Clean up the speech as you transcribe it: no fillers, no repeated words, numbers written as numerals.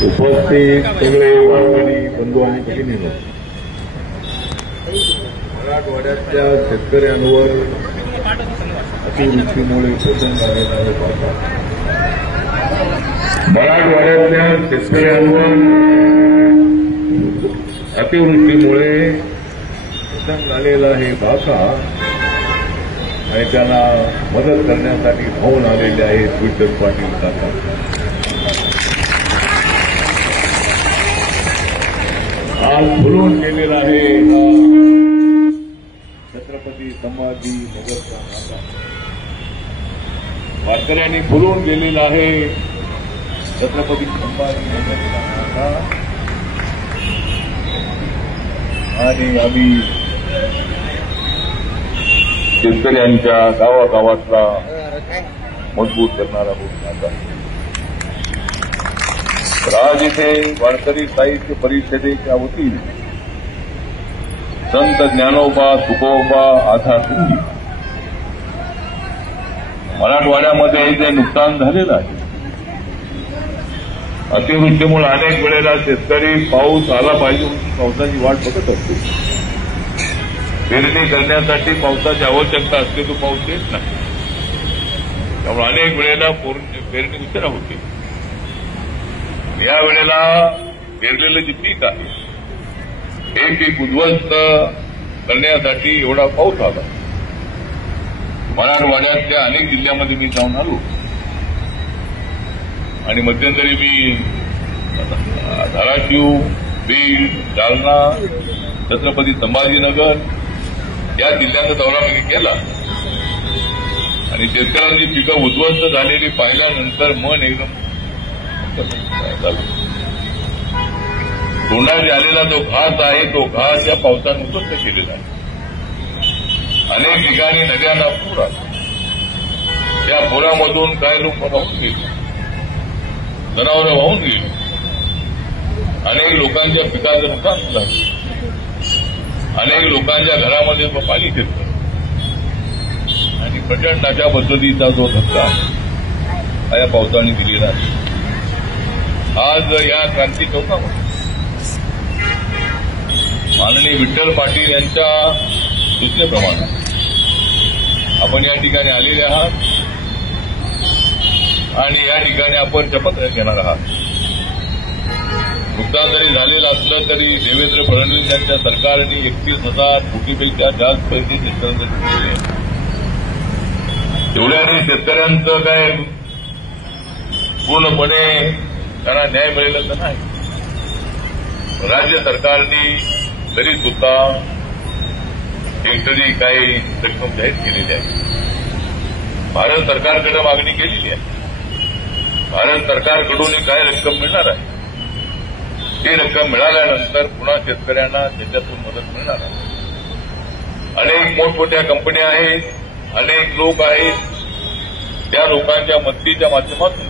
उपस्थित सगळे वारकरी बंधू आणि भगिनींनो, मराठवाड्यातल्या शेतकऱ्यांवर अतिवृष्टीमुळे कोसळून आलेला आहे पावसा. मराठवाड्यातल्या शेतकऱ्यांवर अतिवृष्टीमुळे कोसळून आलेला हे भाका आणि त्यांना मदत करण्यासाठी धावून आलेले आहेत विठ्ठल पाटील काका. आज फुलून गेलेला आहे छत्रपती संभाजी नगरचा नाका. वारकऱ्यांनी फुलून गेलेला आहे छत्रपती संभाजी नगरचा नाका. आणि आम्ही शेतकऱ्यांच्या गावागावातला मजबूत करणारा आहोत नाका. आज इथे वारकरी साहित्य परिषदेच्या वतीने संत ज्ञानोबा तुकोबा आधार तुम्ही मराठवाड्यामध्ये जे नुकसान झालेलं आहे, अतिवृष्टीमुळे अनेक वेळेला शेतकरी पाऊस आला पाहिजे म्हणून पावसाची वाट बघत असतो. पेरणी करण्यासाठी पावसाची आवश्यकता असते, तो पाऊस येत नाही. त्यामुळे अनेक वेळेला पेरणी उशिरा होते. या वेळेला पेरलेलं जे पीक आहे हे पीक उद्ध्वस्त करण्यासाठी एवढा पाऊस आला. मराठवाड्यातल्या अनेक जिल्ह्यामध्ये मी जाऊन आलो आणि मध्यंतरी मी धाराशिव, बीड, जालना, छत्रपती संभाजीनगर या जिल्ह्यांचा दौरा मी केला आणि शेतकऱ्यांची पिकं उद्ध्वस्त झालेली पाहिल्यानंतर मन एकदम तोंडात आलेला जो घास आहे तो घास या पावसाने उद्ध्वस्त केलेला आहे. अनेक ठिकाणी नद्यांना पूर आला. त्या पुरामधून काही लोक वाहून गेले, जनावरं वाहून गेली, अनेक लोकांच्या पिकाचं नुकसान झालं, अनेक लोकांच्या घरामध्ये पाणी शिरलं आणि प्रचंड अशा पद्धतीचा जो धक्का या पावसाने दिलेला आहे. आज या क्रांती चौकामध्ये माननीय विठ्ठल पाटील यांच्या सूचनेप्रमाणे आपण या ठिकाणी आलेले आहात आणि या ठिकाणी आपण शपथ घेणार आहात. नुकसान जरी झालेलं असलं तरी देवेंद्र फडणवीस यांच्या सरकारने 31,000 कोटीपेक्षा जास्त पैसे शेतकऱ्यांसाठी दिले आहेत. तेवढ्याने शेतकऱ्यांचं काय पूर्णपणे त्यांना न्याय मिळेल तर नाही. राज्य सरकारने तरी सुद्धा हेक्टरी काही रक्कम जाहीर केलेली आहे. भारत सरकारकडे मागणी केलेली आहे. भारत सरकारकडून काय रक्कम मिळणार आहे, ती रक्कम मिळाल्यानंतर पुन्हा शेतकऱ्यांना त्याच्यातून मदत मिळणार आहे. अनेक मोठमोठ्या कंपन्या आहेत, अनेक लोक आहेत, त्या लोकांच्या मदतीच्या माध्यमातून